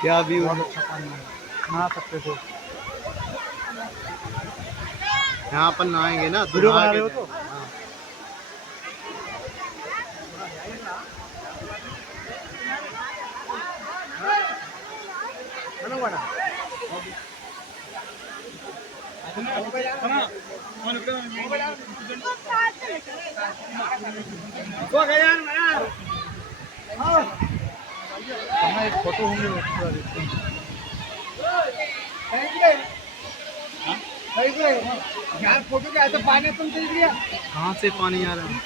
क्या व्यू है। अच्छा पानी है, नहा सकते थे। यहाँ पर नहाएंगे ना, वीडियो बना रहे हो तो? हाँ। एक फोटो होंगे पूरा देखते हैं। फोटो क्या है, पानी तुम चल गया। कहाँ से पानी आ रहा है?